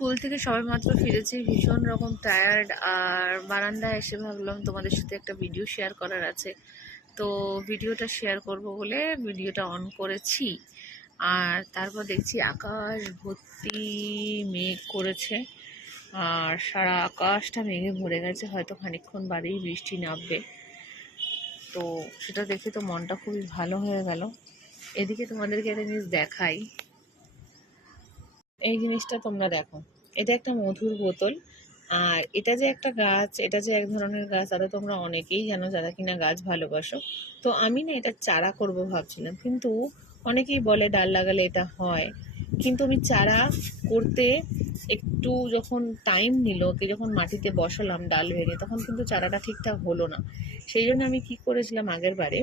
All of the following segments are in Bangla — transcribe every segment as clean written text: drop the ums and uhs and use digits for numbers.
স্কুল থেকে সবেমাত্র ফিরেছি, ভীষণ রকম টায়ার্ড। আর বারান্দায় এসে ভাবলাম তোমাদের সাথে একটা ভিডিও শেয়ার করার আছে, তো ভিডিওটা শেয়ার করব বলে ভিডিওটা অন করেছি। আর তারপর দেখছি আকাশ ভর্তি মেঘ করেছে, আর সারা আকাশটা মেঘে ভরে গেছে, হয়তো খানিকক্ষণ বাদেই বৃষ্টি নামবে। তো সেটা দেখে তো মনটা খুবই ভালো হয়ে গেল। এদিকে তোমাদেরকে একটা জিনিস দেখাই, এই জিনিসটা তোমরা দেখো, এটা একটা মধুর বোতল। আর এটা যে একটা গাছ, এটা যে এক ধরনের গাছ, তারা তোমরা অনেকেই জানো যারা কিনা গাছ ভালোবাসো। তো আমি না এটা চারা করব ভাবছিলাম, কিন্তু অনেকেই বলে ডাল লাগালে এটা হয়, কিন্তু আমি চারা করতে একটু যখন টাইম নিল, কি যখন মাটিতে বসালাম ডাল ভেঙে, তখন কিন্তু চারাটা ঠিকঠাক হলো না। সেই জন্য আমি কি করেছিলাম আগের বারে,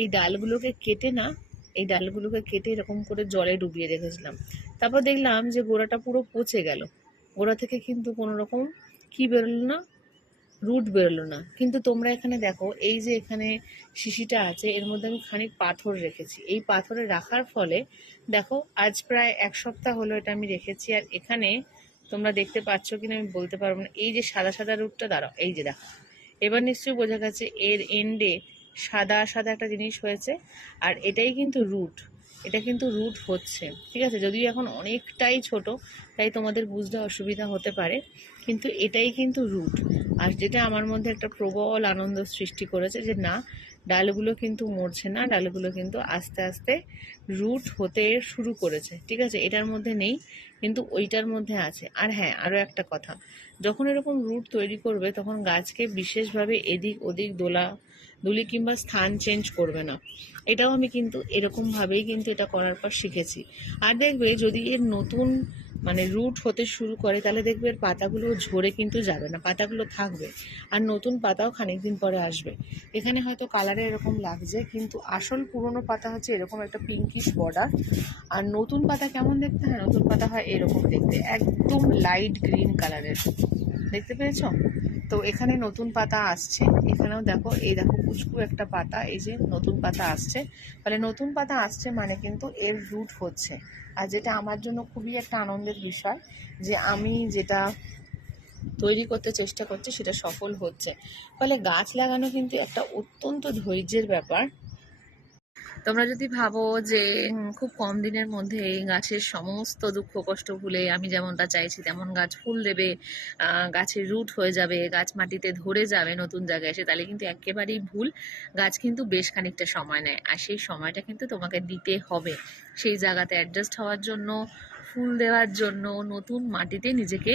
এই ডালগুলোকে কেটে না, এই ডালগুলোকে কেটে এরকম করে জলে ডুবিয়ে রেখেছিলাম। তারপর দেখলাম যে গোড়াটা পুরো পচে গেল, গোড়া থেকে কিন্তু কোনো রকম কি বেরোলো না, রুট বেরোলো না। কিন্তু তোমরা এখানে দেখো, এই যে এখানে শিশিটা আছে, এর মধ্যে আমি খানিক পাথর রেখেছি। এই পাথরে রাখার ফলে দেখো, আজ প্রায় 1 সপ্তাহ হলো এটা আমি রেখেছি। আর এখানে তোমরা দেখতে পাচ্ছ কিনা আমি বলতে পারবো না, এই যে সাদা সাদা রুটটা, দাঁড়াও, এই যে দেখো, এবার নিশ্চয়ই বোঝা গেছে এর এন্ডে সাদা সাদা একটা জিনিস হয়েছে। আর এটাই কিন্তু রুট, এটা কিন্তু রুট হচ্ছে, ঠিক আছে। যদিও এখন অনেকটাই ছোট, তাই তোমাদের বুঝতে অসুবিধা হতে পারে, কিন্তু এটাই কিন্তু রুট। আর যেটা আমার মধ্যে একটা প্রবল আনন্দ সৃষ্টি করেছে যে না, ডালগুলো কিন্তু মরছে না, ডালগুলো কিন্তু আস্তে আস্তে রুট হতে শুরু করেছে, ঠিক আছে। এটার মধ্যে নেই, কিন্তু ওইটার মধ্যে আছে। আর হ্যাঁ, আরও একটা কথা, যখন এরকম রুট তৈরি করবে তখন গাছকে বিশেষভাবে এদিক ওদিক দুলি কিংবা স্থান চেঞ্জ করবে না। এটাও আমি কিন্তু এরকমভাবেই কিন্তু এটা করার পর শিখেছি। আর দেখবে যদি এর নতুন মানে রুট হতে শুরু করে, তাহলে দেখবে এর পাতাগুলো ঝরে কিন্তু যাবে না, পাতাগুলো থাকবে, আর নতুন পাতাও খানিক দিন পরে আসবে। এখানে হয়তো কালারে এরকম লাগছে, কিন্তু আসল পুরনো পাতা হচ্ছে এরকম একটা পিঙ্কিশ বর্ডার। আর নতুন পাতা কেমন দেখতে হয়, নতুন পাতা হয় এরকম দেখতে, একদম লাইট গ্রিন কালারের, দেখতে পেয়েছো? তো এখানে নতুন পাতা আসছে, এখানেও দেখো, এই দেখো কুচকু একটা পাতা, এই যে নতুন পাতা আসছে। তাহলে নতুন পাতা আসছে মানে কিন্তু এর রুট হচ্ছে। আর যেটা আমার জন্য খুবই একটা আনন্দের বিষয়, যে আমি যেটা তৈরি করতে চেষ্টা করছি সেটা সফল হচ্ছে। ফলে গাছ লাগানো কিন্তু একটা অত্যন্ত ধৈর্যের ব্যাপার। তোমরা যদি ভাবো যে খুব কম দিনের মধ্যে এই গাছের সমস্ত দুঃখ কষ্ট ভুলে আমি যেমনটা চাইছি তেমন গাছ ফুল দেবে, গাছের রুট হয়ে যাবে, গাছ মাটিতে ধরে যাবে নতুন জায়গায় এসে, তাহলে কিন্তু একেবারেই ভুল। গাছ কিন্তু বেশ খানিকটা সময় নেয়, আর সেই সময়টা কিন্তু তোমাকে দিতে হবে সেই জায়গাতে অ্যাডজাস্ট হওয়ার জন্য, ফুল দেওয়ার জন্য, নতুন মাটিতে নিজেকে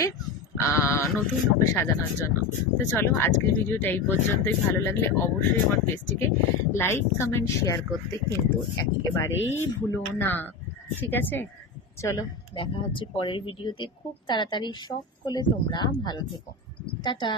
নতুনভাবে সাজানোর জন্য। তো চলো, আজকের ভিডিওটা এই পর্যন্তই। ভালো লাগলে অবশ্যই আমার পেজটিকে লাইক কমেন্ট শেয়ার করতে কিন্তু একেবারেই ভুলো না, ঠিক আছে। চলো, দেখা হচ্ছে পরের ভিডিওতে খুব তাড়াতাড়ি। সকলে তোমরা ভালো থেকো, টাটা।